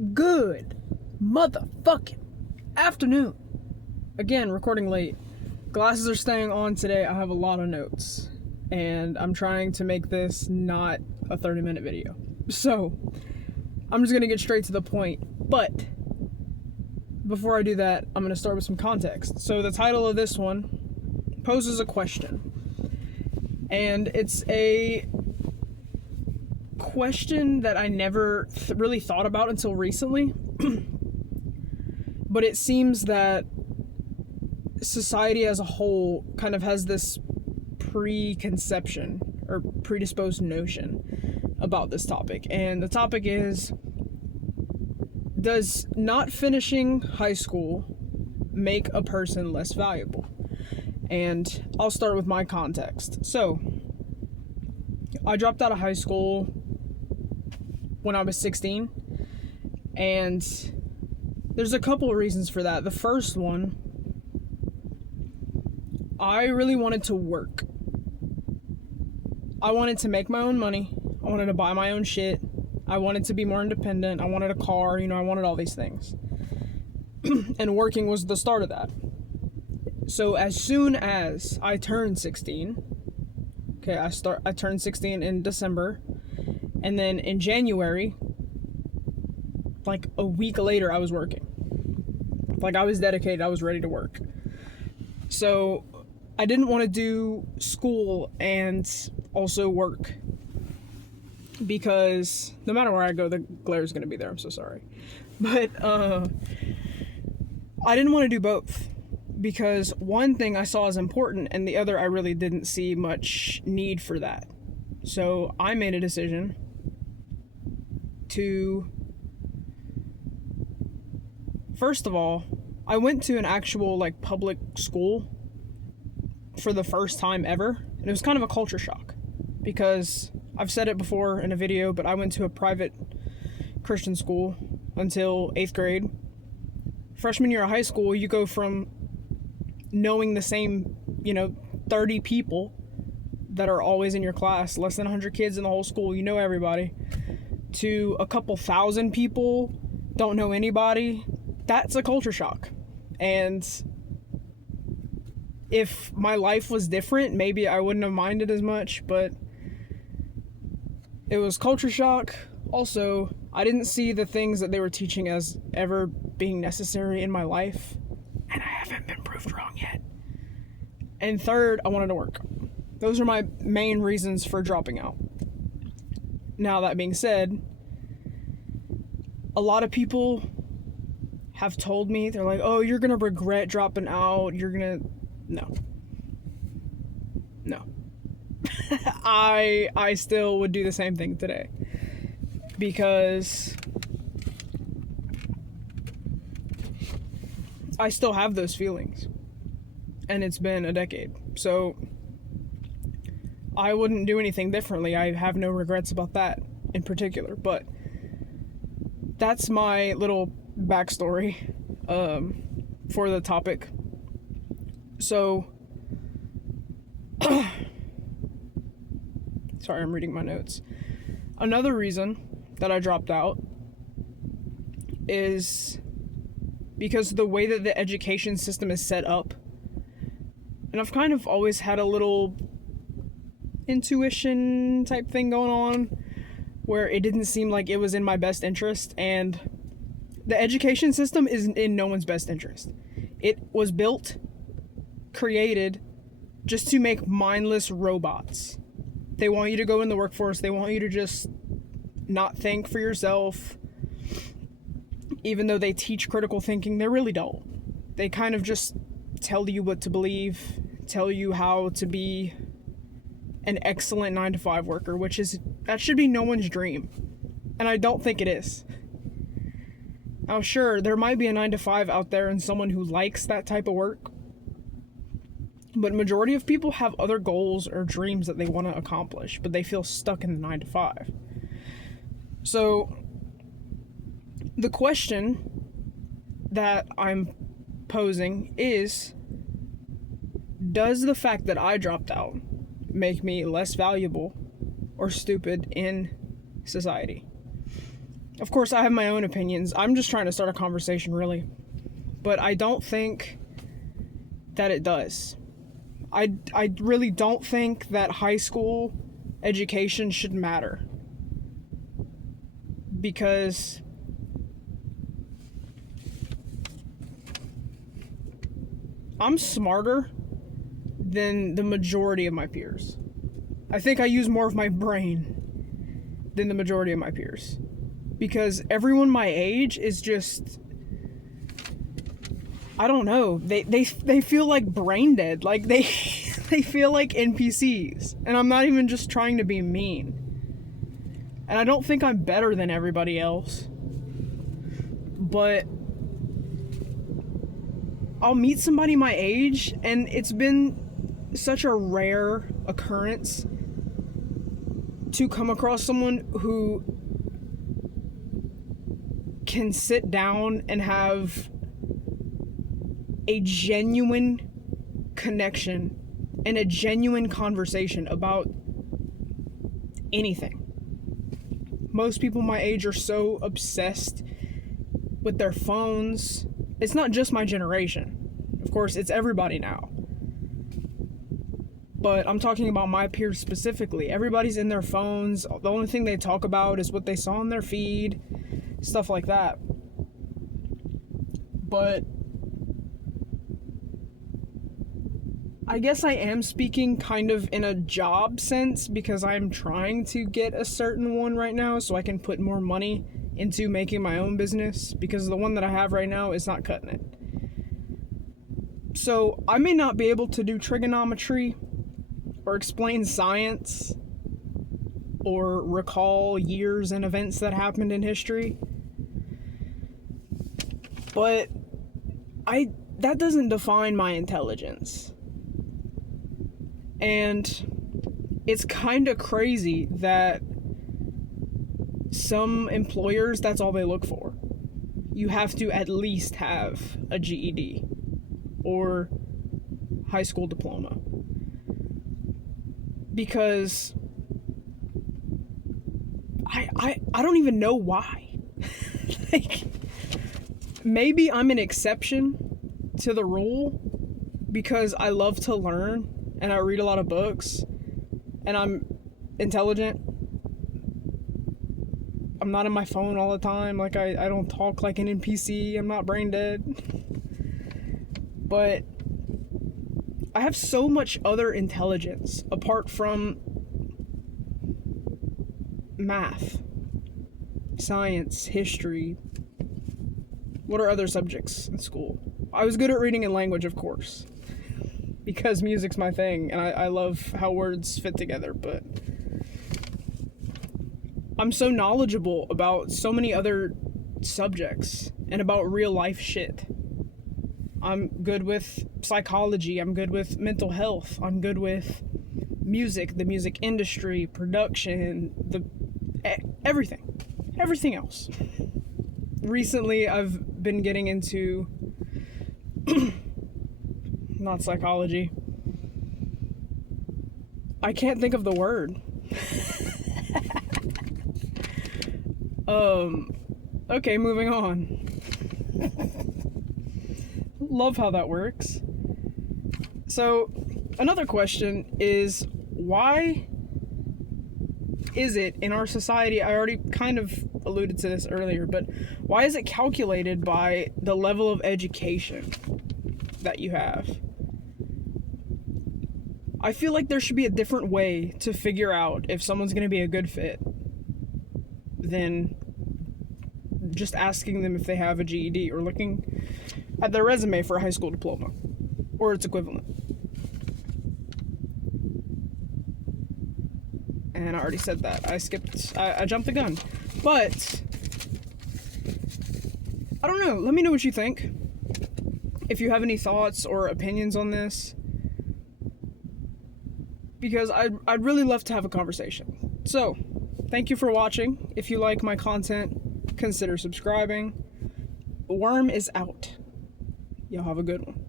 Good motherfucking afternoon. Again, recording late. Glasses are staying on today. I have a lot of notes. And I'm trying to make this not a 30-minute video. So, I'm just going to get straight to the point. But, before I do that, I'm going to start with some context. So, the title of this one poses a question. And it's a question that I never really thought about until recently. But it seems that society as a whole kind of has this preconception or predisposed notion about this topic. And the topic is, does not finishing high school make a person less valuable? And I'll start with my context. So, I dropped out of high school when I was 16, and there's a couple of reasons for that. The first one, I really wanted to work. I wanted to make my own money. I wanted to buy my own shit. I wanted to be more independent. I wanted a car, I wanted all these things. And working was the start of that. So as soon as I turned 16, I turned 16 in December, and then in January, like a week later, I was working. Like, I was dedicated, I was ready to work. So I didn't want to do school and also work, because no matter where I go, the glare is going to be there. I'm so sorry. But I didn't want to do both, because one thing I saw as important, and the other I really didn't see much need for that. So I made a decision to, first of all, I went to an actual public school for the first time ever, and it was kind of a culture shock, because I've said it before in a video, but I went to a private Christian school until 8th grade. Freshman year of high school, you go from knowing the same 30 people that are always in your class, less than 100 kids in the whole school, you know everybody, to a couple thousand people, don't know anybody. That's a culture shock. And if my life was different, maybe I wouldn't have minded as much, but it was culture shock. Also, I didn't see the things that they were teaching as ever being necessary in my life, and I haven't been proved wrong yet. And third, I wanted to work. Those are my main reasons for dropping out. Now, that being said, a lot of people have told me, they're like, oh, you're gonna regret dropping out, No. I still would do the same thing today, because I still have those feelings, and it's been a decade, so I wouldn't do anything differently. I have no regrets about that in particular, but that's my little backstory for the topic. So, sorry, I'm reading my notes. Another reason that I dropped out is because of the way that the education system is set up. And I've kind of always had a little intuition type thing going on, where it didn't seem like it was in my best interest, and the education system is in no one's best interest. It was built, created, just to make mindless robots. They want you to go in the workforce, they want you to just not think for yourself. Even though they teach critical thinking, they really don't. They kind of just tell you what to believe, tell you how to be an excellent 9-to-5 worker, that should be no one's dream. And I don't think it is. Now, sure, there might be a 9-to-5 out there and someone who likes that type of work, but majority of people have other goals or dreams that they want to accomplish, but they feel stuck in the 9-to-5. So, the question that I'm posing is, does the fact that I dropped out make me less valuable or stupid in society? Of course, I have my own opinions. I'm just trying to start a conversation, really. But I don't think that it does. I really don't think that high school education should matter. Because I'm smarter than the majority of my peers. I think I use more of my brain than the majority of my peers. Because everyone my age is just, I don't know, they feel like brain dead. Like they feel like NPCs. And I'm not even just trying to be mean. And I don't think I'm better than everybody else. But I'll meet somebody my age, and it's been such a rare occurrence to come across someone who can sit down and have a genuine connection and a genuine conversation about anything. Most people my age are so obsessed with their phones. It's not just my generation. Of course, it's everybody now. But I'm talking about my peers specifically. Everybody's in their phones. The only thing they talk about is what they saw on their feed. Stuff like that. But I guess I am speaking kind of in a job sense because I'm trying to get a certain one right now so I can put more money into making my own business because the one that I have right now is not cutting it. So I may not be able to do trigonometry or explain science or recall years and events that happened in history. But that doesn't define my intelligence. And it's kind of crazy that some employers, that's all they look for. You have to at least have a GED or high school diploma. Because I don't even know why. Like, maybe I'm an exception to the rule because I love to learn and I read a lot of books and I'm intelligent. I'm not on my phone all the time. Like, I don't talk like an NPC. I'm not brain dead. But I have so much other intelligence apart from math, science, history. What are other subjects in school? I was good at reading and language, of course, because music's my thing, and I love how words fit together, but I'm so knowledgeable about so many other subjects and about real life shit. I'm good with psychology, I'm good with mental health, I'm good with music, the music industry, production, everything else. Recently, I've been getting into not psychology. I can't think of the word. Okay, moving on. Love how that works. So, another question is, why is it in our society, I already kind of alluded to this earlier, but why is it calculated by the level of education that you have? I feel like there should be a different way to figure out if someone's going to be a good fit than just asking them if they have a GED or looking at their resume for a high school diploma or its equivalent. And I already said that. I jumped the gun. But I don't know. Let me know what you think. If you have any thoughts or opinions on this. Because I'd really love to have a conversation. So, thank you for watching. If you like my content, consider subscribing. Worm is out. Y'all have a good one.